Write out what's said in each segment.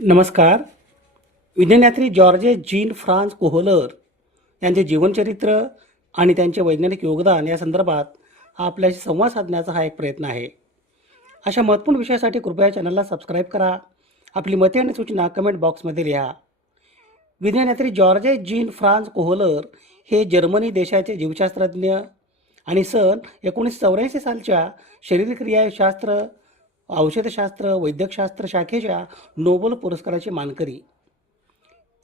नमस्कार. विज्ञानयात्री Jorge gene Franz Kohler यांचे जीवनचरित्र आणि त्यांचे वैज्ञानिक योगदान या संदर्भात आपल्याशी संवाद साधण्याचा हा एक प्रयत्न आहे. अशा महत्त्वपूर्ण विषयासाठी कृपया चॅनलला सबस्क्राईब करा. आपली मते आणि सूचना कमेंट बॉक्समध्ये लिहा. विज्ञानयात्री जॉर्जे जीन फ्रान्स कोहलर हे जर्मनी देशाचे जीवशास्त्रज्ञ आणि सन 1984 सालच्या शरीरक्रियाशास्त्र, औषधशास्त्र, वैद्यकशास्त्र शाखेच्या नोबेल पुरस्काराचे मानकरी.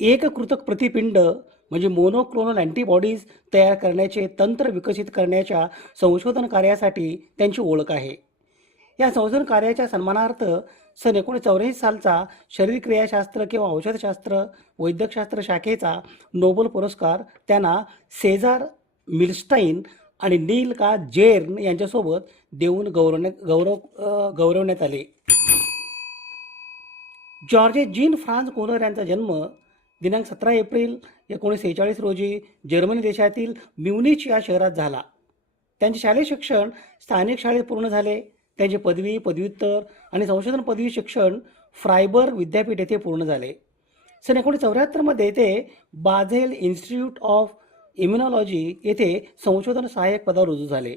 एक कृतक प्रतिपिंड म्हणजे मोनोक्लोनल अँटीबॉडीज तयार करण्याचे तंत्र विकसित करण्याच्या संशोधन कार्यासाठी त्यांची ओळख आहे. या संशोधन कार्याच्या सन्मानार्थ सन 1984 सालचा शरीरक्रियाशास्त्र किंवा औषधशास्त्र, वैद्यकशास्त्र शाखेचा नोबेल पुरस्कार त्यांना सेजार मिलस्टाईन आणि नील का जेर्न यांच्यासोबत देऊन गौरवण्यात आले. जॉर्जे जीन फ्रान्स कोहलर यांचा जन्म दिनांक 17 एप्रिल 1946 रोजी जर्मनी देशातील म्युनिच या शहरात झाला. त्यांचे शालेय शिक्षण स्थानिक शाळेत पूर्ण झाले. त्यांचे पदवी, पदव्युत्तर आणि संशोधन पदवी शिक्षण फ्रायबर्ग विद्यापीठ येथे पूर्ण झाले. सन 1974 मध्ये ते बाझेल इन्स्टिट्यूट ऑफ इम्युनॉलॉजी येथे संशोधन सहाय्यक पदावर रुजू झाले.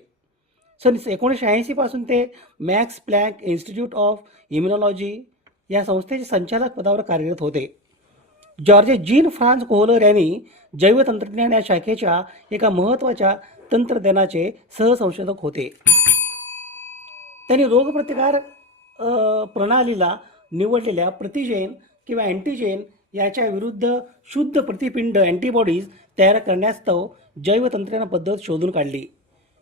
सन 1980 पासून ते max plank institute of immunology या संस्थेचे संचालक पदावर कार्यरत होते. जॉर्जे जीन फ्रान्स कोहलर यांनी जैवतंत्रज्ञान या शाखेच्या एका महत्त्वाच्या तंत्रज्ञानाचे सहसंशोधक होते. त्यांनी रोगप्रतिकार प्रणालीला निवडलेल्या प्रतिजेन किंवा अँटीजेन याच्या विरुद्ध शुद्ध प्रतिपिंड अँटीबॉडीज तयार करण्यास्तव जैवतंत्रज्ञान पद्धत शोधून काढली.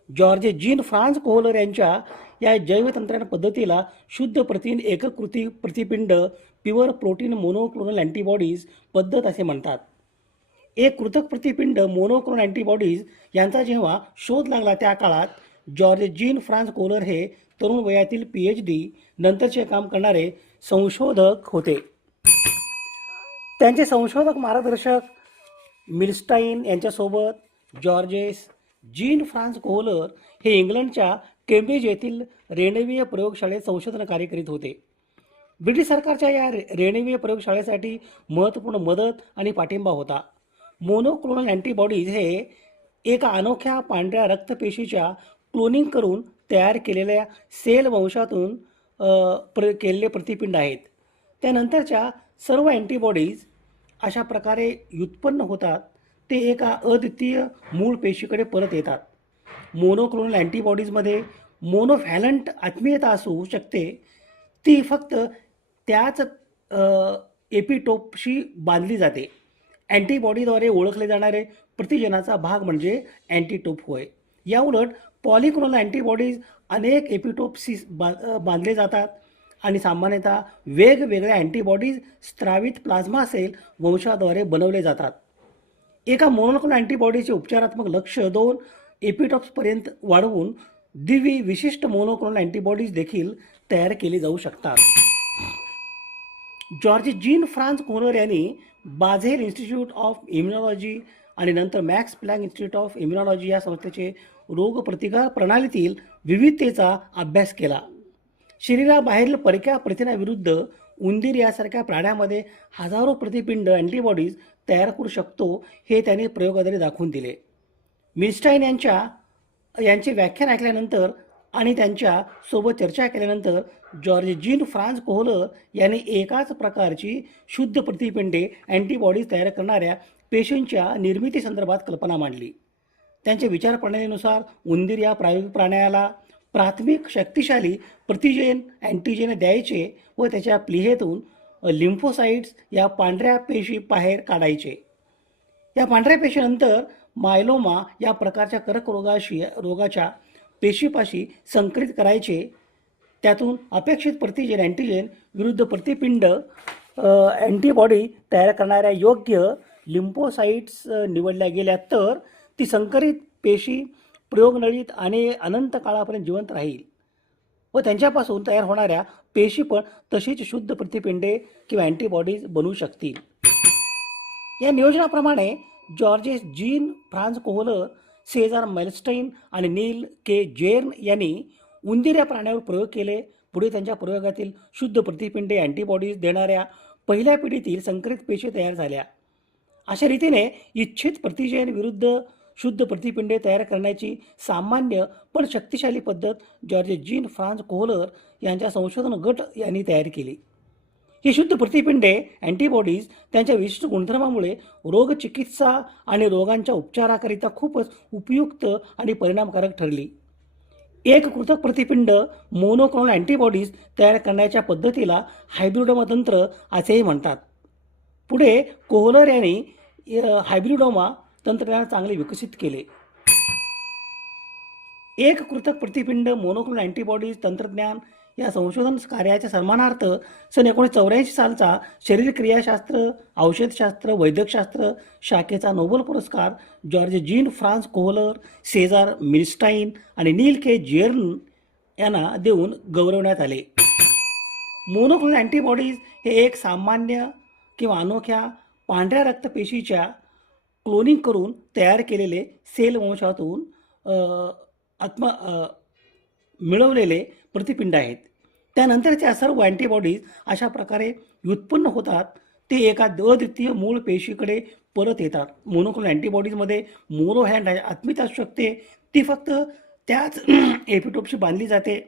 जॉर्जे जीन फ्रान्स कोहलर यांच्या या जैवतंत्रज्ञान पद्धतीला शुद्ध प्रथिन एककृती प्रतिपिंड प्युअर प्रोटीन मोनोक्लोनल अँटीबॉडीज पद्धत असे म्हणतात. एक कृतक प्रतिपिंड मोनोक्लोनल अँटीबॉडीज यांचा जेव्हा शोध लागला त्या काळात जॉर्जे जीन फ्रान्स कोहलर हे तरुण वयातील PhD नंतरचे काम करणारे संशोधक होते. त्यांचे संशोधक मार्गदर्शक मिलस्टाईन यांच्यासोबत जॉर्जेस जीन फ्रान्स कोहलर हे इंग्लंडच्या केम्ब्रिज येथील रेणवीय प्रयोगशाळेत संशोधन कार्य करीत होते. ब्रिटिश सरकारच्या या रेणवीय प्रयोगशाळेसाठी महत्त्वपूर्ण मदत आणि पाठिंबा होता. मोनोक्लोनल अँटीबॉडीज हे एका अनोख्या पांढऱ्या रक्तपेशीच्या क्लोनिंग करून तयार केलेल्या सेल वंशातून केलेले प्रतिपिंड आहेत. त्यानंतरच्या सर्व अँटीबॉडीज अशा प्रकारे व्युत्पन्न होतात. ते एका अद्वितीय मूळ पेशीकडे परत येतात. मोनोक्लोनल अँटीबॉडीजमध्ये मोनोव्हॅलंट आत्मीयता असू शकते. ती फक्त त्याच एपिटोपशी बांधली जाते. अँटीबॉडीद्वारे ओळखले जाणारे प्रतिजनाचा भाग म्हणजे अँटीटोप होय. याउलट पॉलिक्लोनल अँटीबॉडीज अनेक एपिटोपशी बांधले जातात आणि सामान्यतः वेगवेगळ्या अँटीबॉडीज स्त्रावित प्लाझ्मा सेल वंशाद्वारे बनवले जातात. एका मोनोक्लोनल अँटीबॉडीचे उपचारात्मक लक्ष 2 एपिटॉप्सपर्यंत वाढवून विशिष्ट मोनोक्लोनल अँटीबॉडीज देखील तयार केली जाऊ शकतात. जॉर्जे जीन फ्रान्स कोहलर यांनी बाझेल इन्स्टिट्यूट ऑफ इम्युनॉलॉजी आणि नंतर max plank institute of immunology या संस्थेचे रोगप्रतिकार प्रणालीतील विविधतेचा अभ्यास केला. शरीराबाहेरील परक्या प्रथिनाविरुद्ध उंदीर यासारख्या प्राण्यामध्ये हजारो प्रतिपिंड अँटीबॉडीज तयार करू शकतो हे त्यांनी प्रयोगाद्वारे दाखवून दिले. मिलस्टाईन यांचे व्याख्यान ऐकल्यानंतर आणि त्यांच्या सोबत चर्चा केल्यानंतर जॉर्ज जीन फ्रान्स कोहलर यांनी एकाच प्रकारची शुद्ध प्रतिपिंडे अँटीबॉडीज तयार करणाऱ्या पेशींच्या निर्मितीसंदर्भात कल्पना मांडली. त्यांच्या विचारप्रणालीनुसार उंदीर या प्रायोगिक प्राण्याला प्राथमिक शक्तिशाली प्रतिजेन अँटीजेन द्यायचे व त्याच्या प्लीहेतून लिम्फोसाइट्स या पांढऱ्या पेशी बाहेर काढायचे. या पांढऱ्या पेशीनंतर मायलोमा या प्रकारच्या रोगाच्या पेशीपाशी संकरित करायचे. त्यातून अपेक्षित प्रतिजेन अँटीजेन विरुद्ध प्रतिपिंड अँटीबॉडी तयार करणाऱ्या योग्य लिम्फोसाइट्स निवडल्या गेल्या तर ती संकरित पेशी प्रयोगनळीत आणि अनंत काळापर्यंत जिवंत राहील व त्यांच्यापासून तयार होणाऱ्या पेशी पण तशीच शुद्ध प्रतिपिंडे किंवा अँटीबॉडीज बनवू शकतील. या नियोजनाप्रमाणे Georges Jean Franz Kohler, Cesar Milstein आणि नील के जेर्न यांनी उंदीर या प्राण्यावर प्रयोग केले. पुढे त्यांच्या प्रयोगातील शुद्ध प्रतिपिंडे अँटीबॉडीज देणाऱ्या पहिल्या पिढीतील संकरित पेशी तयार झाल्या. अशा रीतीने इच्छित प्रतिजन विरुद्ध शुद्ध प्रतिपिंडे तयार करण्याची सामान्य पण शक्तिशाली पद्धत जॉर्ज जीन फ्रान्स कोहलर यांच्या संशोधन गट यांनी तयार केली. ही शुद्ध प्रतिपिंडे अँटीबॉडीज त्यांच्या विशिष्ट गुणधर्मामुळे रोगचिकित्सा आणि रोगांच्या उपचाराकरिता खूपच उपयुक्त आणि परिणामकारक ठरली. एक कृतक प्रतिपिंड मोनोक्लोनल अँटीबॉडीज तयार करण्याच्या पद्धतीला हायब्रिडोमा तंत्र असेही म्हणतात. पुढे कोहलर यांनी हायब्रिडोमा तंत्रज्ञान चांगले विकसित केले. एक कृतक प्रतिपिंड मोनोक्लोनल अँटीबॉडीज तंत्रज्ञान या संशोधन कार्याच्या सन्मानार्थ सन 1984 सालचा शरीरक्रियाशास्त्र, औषधशास्त्र, वैद्यकशास्त्र शाखेचा नोबेल पुरस्कार George Jean Franz Kohler, Cesar Milstein आणि नील के जियर्न यांना देऊन गौरवण्यात आले. मोनोक्लोनल अँटीबॉडीज हे एक सामान्य किंवा अनोख्या पांढऱ्या रक्तपेशीच्या क्लोनिंग करून तयार केलेले सेल वंशातून मिळवलेले प्रतिपिंड आहेत. त्यानंतरच्या सर्व अँटीबॉडीज अशा प्रकारे व्युत्पन्न होतात ते एका अद्वितीय मूळ पेशीकडे परत येतात. मोनोक्लोनल अँटीबॉडीजमध्ये मोनो हँड अस्मिता असू शकते, ती फक्त त्याच एपिटोपशी बांधली जाते.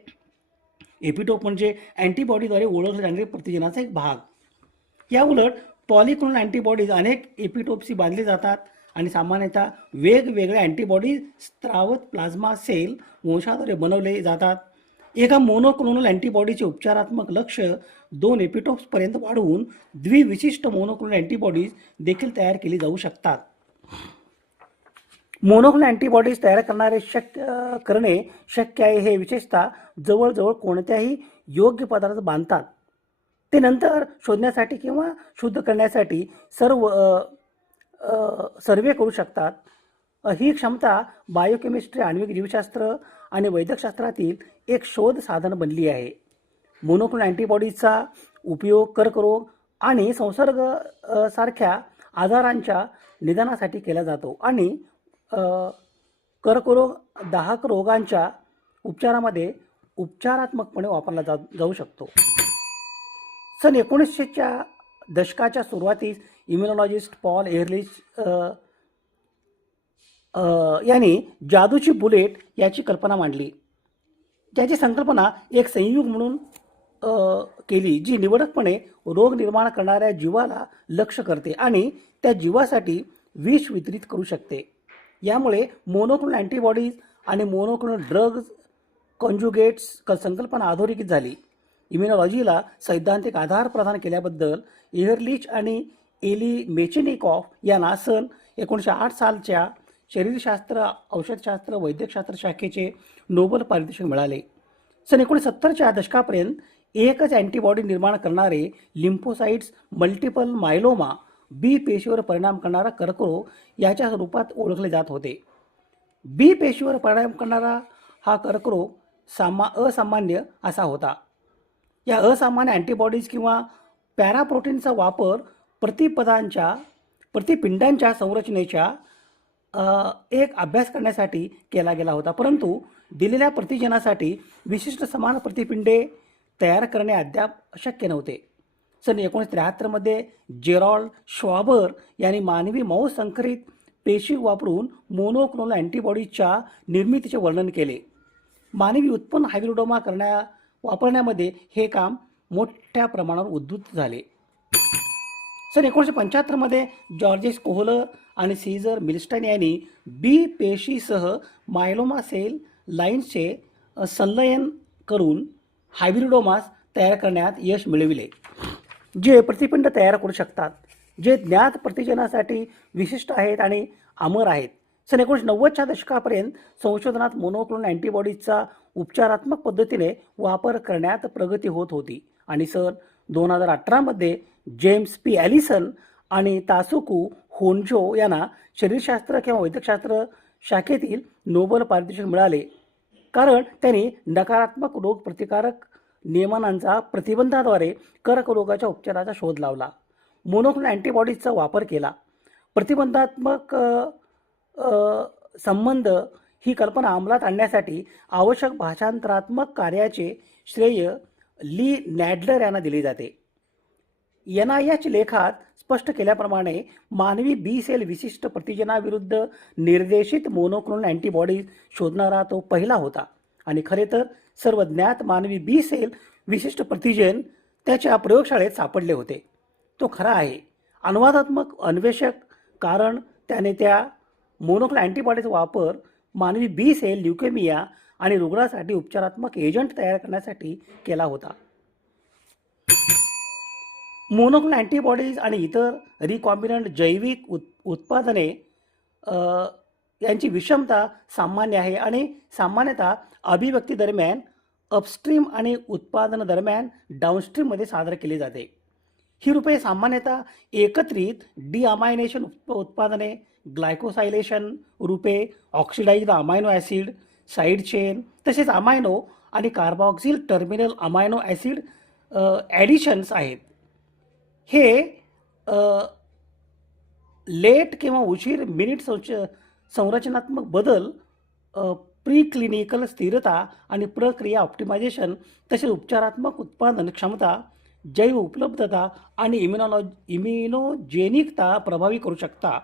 एपिटोप म्हणजे अँटीबॉडीद्वारे ओळखले जाणारे प्रतिजनाचा एक भाग. याउलट पॉलिक्लोनल अँटीबॉडीज अनेक एपिटोपशी बांधले जातात आणि सामान्यतः वेगवेगळ्या अँटीबॉडीज स्त्रावत प्लाझ्मा सेल वंशाद्वारे बनवले जातात. एका मोनोक्लोनल अँटीबॉडीचे उपचारात्मक लक्ष 2 एपिटोप्सपर्यंत वाढवून द्विविशिष्ट मोनोक्लोनल अँटीबॉडीज देखील तयार केली जाऊ शकतात. मोनोक्लोनल अँटीबॉडीज तयार करणे शक्य आहे हे विशेषतः जवळजवळ कोणत्याही योग्य पदार्थ बांधतात ते नंतर शोधण्यासाठी किंवा शुद्ध करण्यासाठी सर्वे करू शकतात. ही क्षमता बायोकेमिस्ट्री, आण्विक जीवशास्त्र आणि वैद्यकशास्त्रातील एक शोध साधन बनली आहे. मोनोक्लोनल अँटीबॉडीजचा उपयोग कर्करोग आणि संसर्ग सारख्या आजारांच्या निदानासाठी केला जातो आणि कर्करोग, दाहक रोगांच्या उपचारामध्ये उपचारात्मकपणे वापरला जाऊ शकतो. सन 1900च्या दशकाच्या सुरुवातीस इम्युनॉलॉजिस्ट पॉल एहरलिच यांनी जादूची बुलेट याची कल्पना मांडली, ज्याची संकल्पना एक संयुग म्हणून केली जी निवडकपणे रोग निर्माण करणाऱ्या जीवाला लक्ष्य करते आणि त्या जीवासाठी विष वितरित करू शकते. यामुळे मोनोक्लोनल अँटीबॉडीज आणि मोनोक्लोनल ड्रग्ज कॉन्जुगेट्स संकल्पना अधोरेखित झाली. इम्युनॉलॉजीला सैद्धांतिक आधार प्रदान केल्याबद्दल एहरलिच आणि एली मेचेनिकॉफ यांना सन 1908 सालच्या शरीरशास्त्र, औषधशास्त्र, वैद्यकशास्त्र शाखेचे नोबेल पारितोषिक मिळाले. सन 1970च्या दशकापर्यंत एकच अँटीबॉडी निर्माण करणारे लिम्फोसाइट्स मल्टिपल मायलोमा, बी पेशीवर परिणाम करणारा कर्करोग याच्या रूपात ओळखले जात होते. बी पेशीवर परिणाम करणारा हा कर्करोग असामान्य असा होता. या असामान्य अँटीबॉडीज किंवा पॅराप्रोटीनचा वापर प्रतिपिंडांच्या संरचनेच्या एक अभ्यास करण्यासाठी केला गेला होता, परंतु दिलेल्या प्रतिजनासाठी विशिष्ट समान प्रतिपिंडे तयार करणे अद्याप शक्य नव्हते. सन 1973मध्ये जेरॉल्ड श्वाबर यांनी मानवी माऊस संकरित पेशी वापरून मोनोक्लोनल अँटीबॉडीजच्या निर्मितीचे वर्णन केले. मानवी उत्पन्न हायब्रिडोमा वापरण्यामध्ये हे काम मोठ्या प्रमाणावर उद्धृत झाले. सन 1975मध्ये जॉर्जेस कोहलर आणि सीझर मिलस्टाईन यांनी बी पेशीसह मायलोमा सेल लाईन्सचे संलयन करून हायब्रिडोमास तयार करण्यात यश मिळविले, जे प्रतिपिंड तयार करू शकतात, जे ज्ञात प्रतिजनासाठी विशिष्ट आहेत आणि अमर आहेत. सन 1990च्या दशकापर्यंत संशोधनात मोनोक्लोनल अँटीबॉडीजचा उपचारात्मक पद्धतीने वापर करण्यात प्रगती होत होती आणि सन 2018मध्ये जेम्स पी ॲलिसन आणि तासुकू होन्जो यांना शरीरशास्त्र किंवा वैद्यकशास्त्र शाखेतील नोबेल पारितोषिक मिळाले, कारण त्यांनी नकारात्मक रोग प्रतिकारक नियमनांचा प्रतिबंधाद्वारे कर्करोगाच्या उपचाराचा शोध लावला, मोनोक्लोनल अँटीबॉडीजचा वापर केला. प्रतिबंधात्मक संबंध ही कल्पना अंमलात आणण्यासाठी आवश्यक भाषांतरात्मक कार्याचे श्रेय ली नॅडलर यांना दिले जाते. NIH लेखात स्पष्ट केल्याप्रमाणे मानवी बी सेल विशिष्ट प्रतिजनाविरुद्ध निर्देशित मोनोक्लोनल अँटीबॉडीज शोधणारा तो पहिला होता आणि खरे तर सर्व ज्ञात मानवी बी सेल विशिष्ट प्रतिजन त्याच्या प्रयोगशाळेत सापडले होते. तो खरा आहे अनुवादात्मक अन्वेषक, कारण त्याने त्या मोनोक्लोनल अँटीबॉडीचा वापर मानवी बी सेल ल्युकेमिया आणि रुग्णासाठी उपचारात्मक एजंट तयार करण्यासाठी केला होता. मोनोक्लोनल अँटीबॉडीज आणि इतर रिकॉम्बिनंट जैविक उत्पादने यांची विषमता सामान्य आहे आणि सामान्यतः अभिव्यक्ती दरम्यान अपस्ट्रीम आणि उत्पादन दरम्यान डाऊनस्ट्रीममध्ये सादर केली जाते. ही रूपे सामान्यतः एकत्रित डिअमायनेशन उत्पादने, ग्लायकोसायलेशन रूपे, oxidised amino acid, side chain, तसेच अमायनो आणि carboxyl terminal amino acid additions आहेत. हे लेट किंवा उशीर मिनिट संरचनात्मक बदल, प्रीक्लिनिकल स्थिरता आणि प्रक्रिया ऑप्टिमायझेशन, तसेच उपचारात्मक उत्पादन क्षमता, जैव उपलब्धता आणि इम्युनोजेनिकता प्रभावी करू शकता.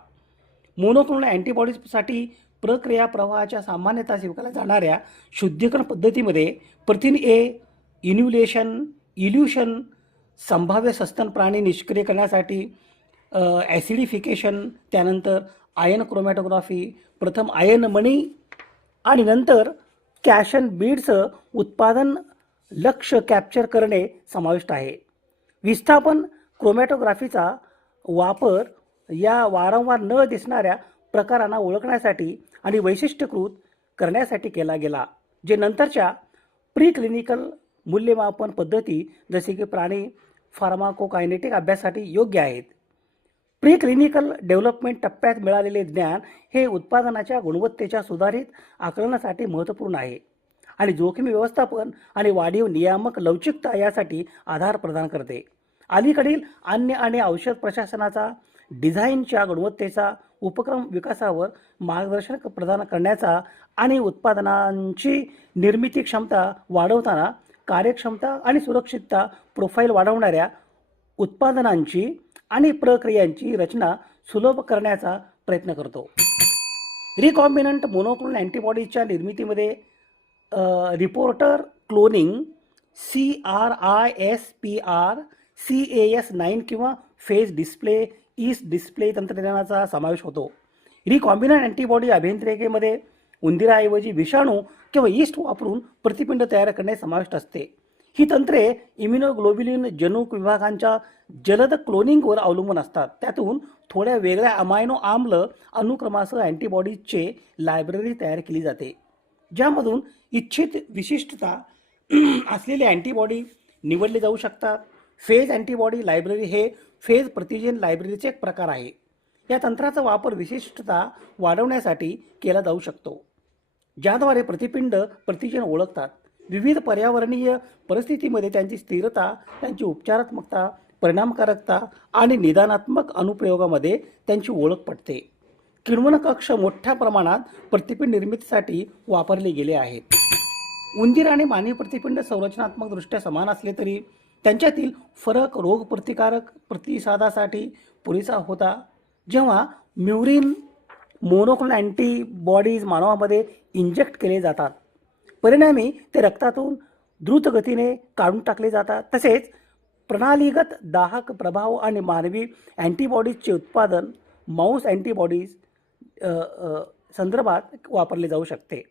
मोनोक्लोनल अँटीबॉडीजसाठी प्रक्रिया प्रवाहाच्या सामान्यतः स्वीकारल्या जाणाऱ्या शुद्धीकरण पद्धतीमध्ये प्रथिन ए, इल्युशन, संभाव्य सस्तन प्राणी निष्क्रिय करण्यासाठी ॲसिडिफिकेशन, त्यानंतर आयन क्रोमॅटोग्राफी, प्रथम आयन मणी आणि नंतर कॅशन बीड्सचं उत्पादन लक्ष्य कॅप्चर करणे समाविष्ट आहे. विस्थापन क्रोमॅटोग्राफीचा वापर या वारंवार न दिसणाऱ्या प्रकारांना ओळखण्यासाठी आणि वैशिष्ट्यीकृत करण्यासाठी केला गेला, जे नंतरच्या प्रीक्लिनिकल मूल्यमापन पद्धती जसे की प्राणी फार्माकोकायनेटिक अभ्यासासाठी योग्य आहेत. प्रीक्लिनिकल डेव्हलपमेंट टप्प्यात मिळालेले ज्ञान हे उत्पादनाच्या गुणवत्तेच्या सुधारित आकलनासाठी महत्त्वपूर्ण आहे आणि जोखीम व्यवस्थापन आणि वाढीव नियामक लवचिकता यासाठी आधार प्रदान करते. अलीकडील अन्न आणि औषध प्रशासनाचा डिझाईनच्या गुणवत्तेचा उपक्रम विकासावर मार्गदर्शन प्रदान करण्याचा आणि उत्पादनांची निर्मिती क्षमता वाढवताना कार्यक्षमता आणि सुरक्षितता प्रोफाईल वाढवणाऱ्या उत्पादनांची आणि प्रक्रियांची रचना सुलभ करण्याचा प्रयत्न करतो. रिकॉम्बिनंट मोनोक्लोनल अँटीबॉडीजच्या निर्मितीमध्ये रिपोर्टर क्लोनिंग, CRISPR, CAS9 किंवा फेज डिस्प्ले तंत्रज्ञानाचा समावेश होतो. रिकॉम्बिनंट अँटीबॉडी अभियांत्रिकीमध्ये उंदीराऐवजी विषाणू किंवा ईस्ट वापरून प्रतिपिंड तयार करणे समाविष्ट असते. ही तंत्रे इम्युनोग्लोब्युलिन जनुक विभागांच्या जलद क्लोनिंगवर अवलंबून असतात. त्यातून थोड्या वेगळ्या अमायनो आम्ल अनुक्रमासह अँटीबॉडीजचे लायब्ररी तयार केली जाते, ज्यामधून इच्छित विशिष्टता असलेले अँटीबॉडी निवडले जाऊ शकतात. फेज अँटीबॉडी लायब्ररी हे फेज प्रतिजन लायब्ररीचे एक प्रकार आहे. या तंत्राचा वापर विशिष्टता वाढवण्यासाठी केला जाऊ शकतो, ज्याद्वारे प्रतिजन ओळखतात. विविध पर्यावरणीय परिस्थितीमध्ये त्यांची स्थिरता, त्यांची उपचारात्मकता, परिणामकारकता आणि निदानात्मक अनुप्रयोगामध्ये त्यांची ओळख पटते. किण्वन कक्ष मोठ्या प्रमाणात प्रतिपिंड निर्मितीसाठी वापरले गेले आहेत. उंदीर आणि मानवी प्रतिपिंड संरचनात्मकदृष्ट्या समान असले तरी त्यांच्यातील फरक रोगप्रतिकारक प्रतिसादासाठी पुरेसा होता. जेव्हा म्युरिन मोनोक्लोनल अँटीबॉडीज मानवामध्ये इंजेक्ट केले जातात, परिणामी ते रक्तातून द्रुत गतीने काढून टाकले जातात. तसेच प्रणालीगत दाहक प्रभाव आणि मानवी अँटीबॉडीजचे उत्पादन माऊस अँटीबॉडीज संदर्भात वापरले जाऊ शकते.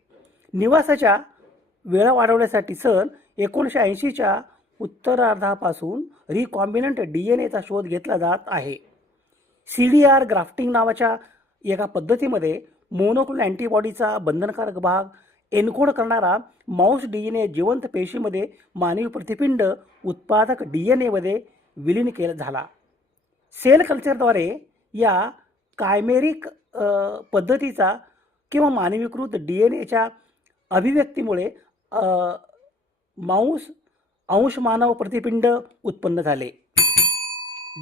निवासाच्या वेळा वाढवण्यासाठी सन 1980च्या उत्तरार्धापासून रिकॉम्बिनंट DNAचा शोध घेतला जात आहे. CDR ग्राफ्टिंग नावाच्या एका पद्धतीमध्ये मोनोक्लोनल अँटीबॉडीचा बंधनकारक भाग एन्कोड करणारा माऊस DNA जिवंत पेशीमध्ये मानवी प्रतिपिंड उत्पादक DNA मध्ये विलीन केला झाला. सेल कल्चरद्वारे या कायमेरिक पद्धतीचा किंवा मानवीकृत DNAच्या अभिव्यक्तीमुळे माऊस अंश मानव प्रतिपिंड उत्पन्न झाले.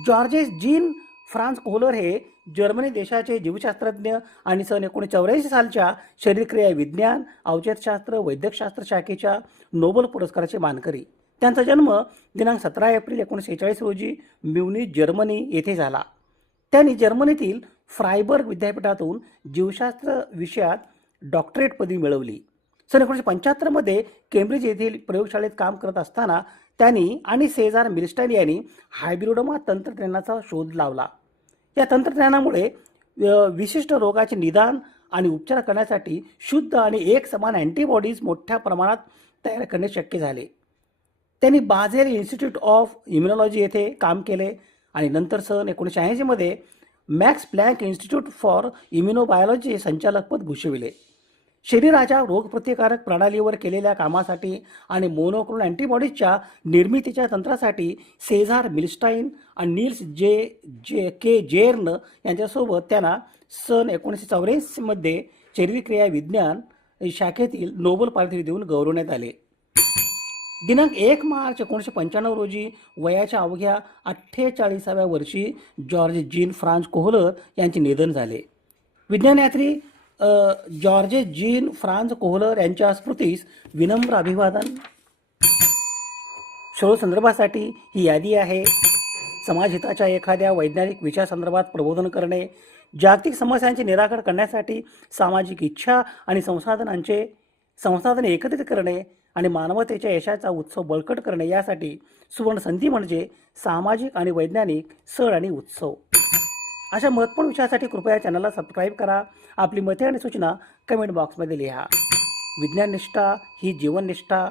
जॉर्जेस जीन फ्रान्स कोहलर हे जर्मनी देशाचे जीवशास्त्रज्ञ आणि सन 1984 सालच्या शरीरक्रिया विज्ञान, औषधशास्त्र, वैद्यकशास्त्र शाखेच्या नोबेल पुरस्काराचे मानकरी. त्यांचा जन्म दिनांक 17 एप्रिल 1946 रोजी म्युनिच जर्मनी येथे झाला. त्यांनी जर्मनीतील फ्रायबर्ग विद्यापीठातून जीवशास्त्र विषयात डॉक्टरेट पदवी मिळवली. सन 1975 मध्ये केम्ब्रिज येथील प्रयोगशाळेत काम करत असताना त्यांनी आणि सेजार मिल्स्टाईन यांनी हायब्रिडोमा तंत्रज्ञानाचा शोध लावला. या तंत्रज्ञानामुळे विशिष्ट रोगाचे निदान आणि उपचार करण्यासाठी शुद्ध आणि एकसमान अँटीबॉडीज मोठ्या प्रमाणात तयार करणे शक्य झाले. त्यांनी बाझेल इन्स्टिट्यूट ऑफ इम्युनॉलॉजी येथे काम केले आणि नंतर सन 1980 मध्ये मॅक्स प्लँक इन्स्टिट्यूट फॉर इम्युनोबायोलॉजी संचालकपद भूषविले. शरीराच्या रोगप्रतिकारक प्रणालीवर केलेल्या कामासाठी आणि मोनोक्लोनल अँटीबॉडीजच्या निर्मितीच्या तंत्रासाठी सेझार मिल्स्टाईन आणि नील्स के जेर्न यांच्यासोबत त्यांना सन 1984 मध्ये शरीरक्रिया विज्ञान शाखेतील नोबेल पारितोषिक देऊन गौरवण्यात आले. दिनांक 1 मार्च 1995 रोजी वयाच्या अवघ्या 48व्या वर्षी जॉर्ज जीन फ्रान्झ कोहलर यांचे निधन झाले. विज्ञानयात्री जॉर्ज जीन फ्रान्झ कोहलर यांच्या स्मृतीस विनम्र अभिवादन. शोध संदर्भासाठी ही यादी आहे. समाजहिताच्या एखाद्या वैज्ञानिक विषयासंदर्भात प्रबोधन करणे, जागतिक समस्यांचे निराकरण करण्यासाठी सामाजिक इच्छा आणि संसाधने एकत्रित करणे आणि मानवतेच्या यशाचा उत्सव बळकट करणे यासाठी सुवर्ण संधी म्हणजे सामाजिक आणि वैज्ञानिक सण आणि उत्सव. अशा महत्त्वपूर्ण विषयासाठी कृपया चॅनलला सबस्क्राईब करा. आपली मते आणि सूचना कमेंट बॉक्समध्ये लिहा. विज्ञाननिष्ठा ही जीवननिष्ठा.